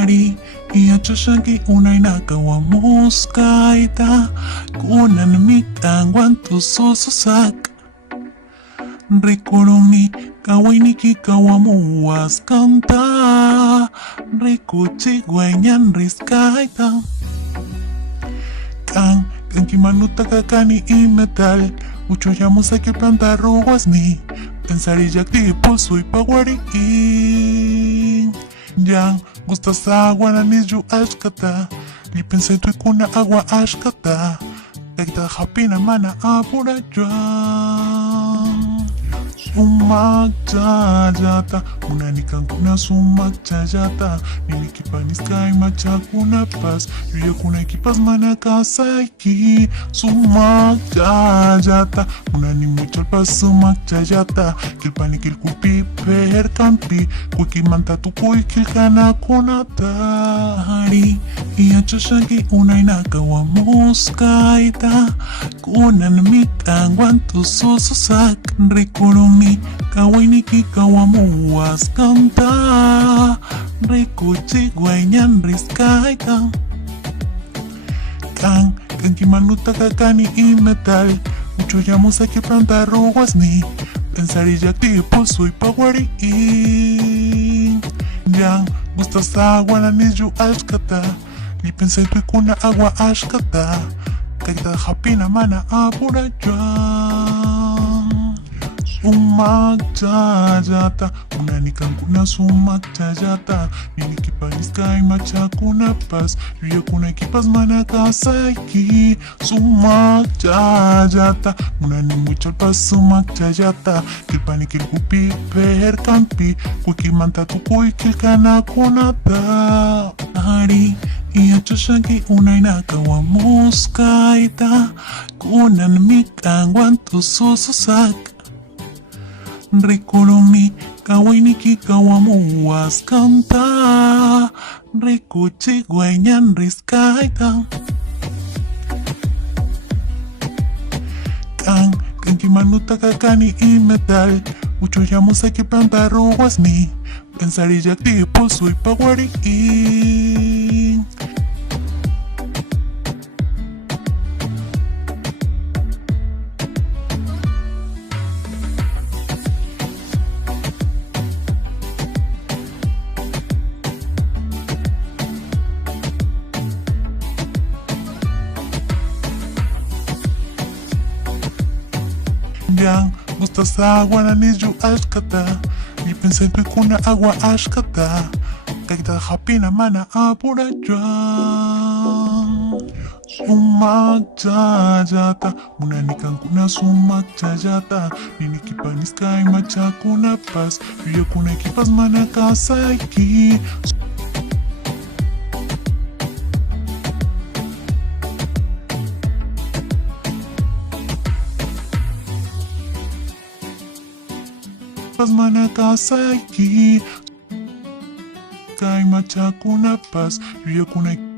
Hari iyachoshanki unaynaka wamuskaita kunan mitangwan tusususak rikuruni kawayniki kawamuwaskanta rikuchigwañan riskaita kanki manuta kakani imetal uchuyamusaki planta ruwasni pensarillakti pulsuy paguarin yan gustas agua nanisyu ashkata lipensa tuykuna agua ashkata kayta hapina mana apurayan sumak chayata munanikankuna sumak chayata ninikipaniskai machakunapas yuyakunaykipas mana kasayki sumak chayata munanimuchalpas sumak chayata kilpani kilkupi perkampi kuykimanta tukuy kilkanakunata hari iyachoshanki unaynaka wamuskaita kunan mitangwan tusususak rikurumi kawayniki kawamuwaskanta rikuchigwañan riskaita kanki manuta kakani imetal uchuyamusaki planta ruwasni pensarillakti pulsuy paguarin yan gustas agua nanisyu ashkata lipensa tuykuna agua ashkata kayta hapina mana apurayan sumak chayata munanikankuna sumak chayata ninikipaniskai machakunapas yuyakunaykipas mana kasayki sumak chayata munanimuchalpas sumak chayata kilpani kilkupi perkampi kuykimanta tukuy kilkanakunata hari iyachoshanki unaynaka wamuskaita kunan mitangwan tusususak rikurumi kawayniki kawamuwaskanta rikuchigwañan riskaita kanki manuta kakani imetal uchuyamusaki planta ruwasni pensarillakti pulsuy paguarin yan gustas agua nanisyu ashkata lipensa tuykuna agua ashkata kayta hapina mana apurayan sumak chayata munanikankuna sumak chayata ninikipaniskai machakunapas yuyakunaykipas mana kasayki mana kasayki kay machakunapas yuyakunaykipas